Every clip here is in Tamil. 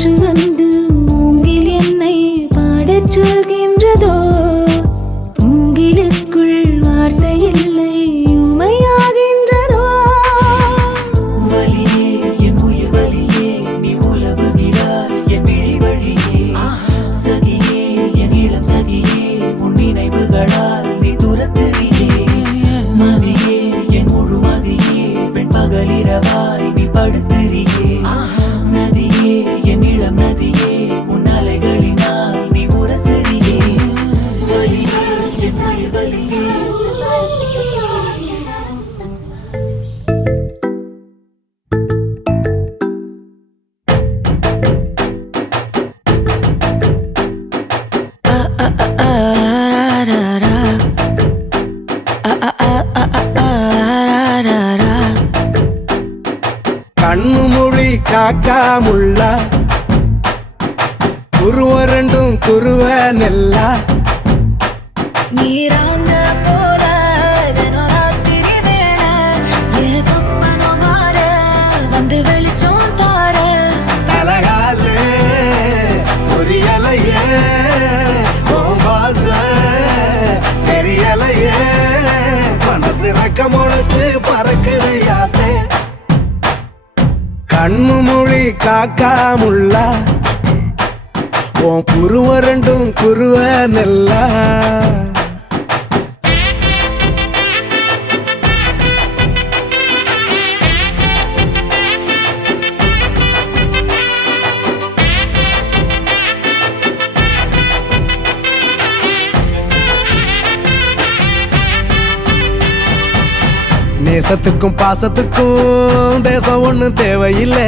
காற்று வந்து மூங்கில் என்னை பாடச் சொல்கின்றதோ மூங்கிலுக்குள் வார்த்தை இல்லை உமையாகின்றதோ வலியே என் உயிர் வலியே நீ உலவுகிறாய் என் விழி வழியே சகியே என் இளம் சகியே உன் நினைவுகளால் நீ துரத்துறியே மதியே என் முழு மதியே பெண் பகலிரவாய் நீ படுத்துறியே நதியே என் இளம் நதியே உன் அலைகளினால் நீ உரசறியே வலியே என் உயிர் வலியே கண்ணு மொழி காக்காமுள்ள குருவ ரெண்டும் குருவ நெல்லா நீராந்த போல தினராத்திரி வேள ஏ சொப்பனோ மாற வந்து வெளிச்சம் தார தலகாலு பொரியலையே பாச தெரியலையே மனசு ரக்க முளைச்சு பறக்குது யாத்தே கண்ணு மொழி காக்காமுள்ள உன் குருவ ரெண்டும் குருவ நெல்லா நேசத்துக்கும் பாசத்துக்கும் தேசம் ஒண்ணும் தேவையில்லை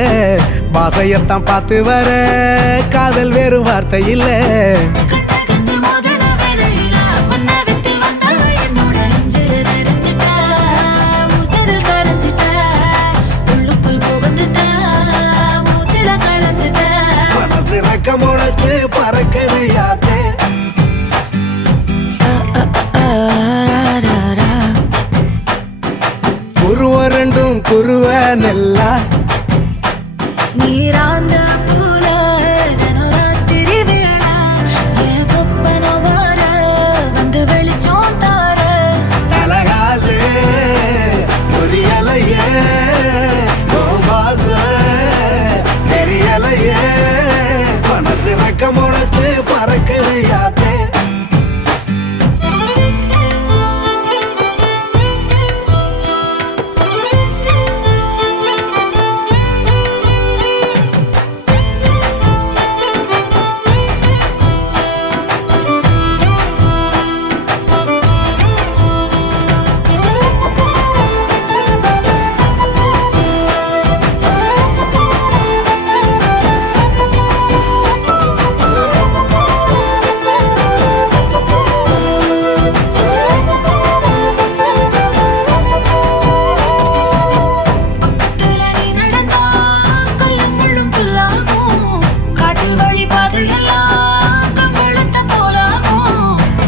பாசையத்தான் பார்த்து வர காதல் வேறு வார்த்தை இல்லை கண்ணு மோதின வேளையில மண்ணை விட்டு வந்தவ என்னோட நெஞ்சில நிறைஞ்சிட்ட உசிரில் கரைஞ்சிட்ட உள்ளுக்குள் புகுந்துட்ட மூச்சில கலந்துட்ட மனசு ரக்க முளைச்சு பறக்குது யாத்தே குருவ ரெண்டும் குருவ நெல்லா நீராந்த போல தினராத்திரி வேள ஏ சொப்பனோ மாற வந்து வெளிச்சம் தார தலகாலு பொரியலையே பாச தெரியலையே மனசு ரக்க முளைச்சு பறக்குது யாத்தே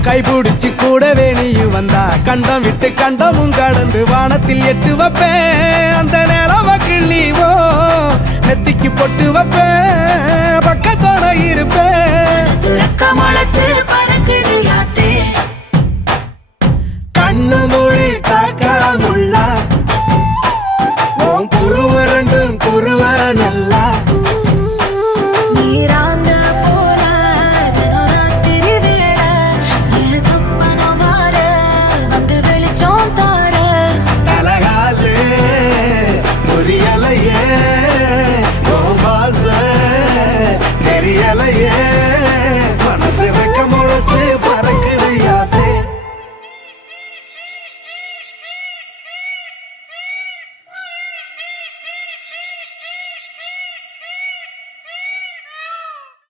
கைபிடிச்சு கூடவே நீயும் வந்தா கண்டம் விட்டு கண்டமும் கடந்து வானத்தில் எட்டு வைப்பேன் அந்த நிலவ கிள்ளிவோ நெத்திக்கு பொட்டு வைப்பேன் பக்கத்தோட இருப்பேன் முளைச்சு பறக்குது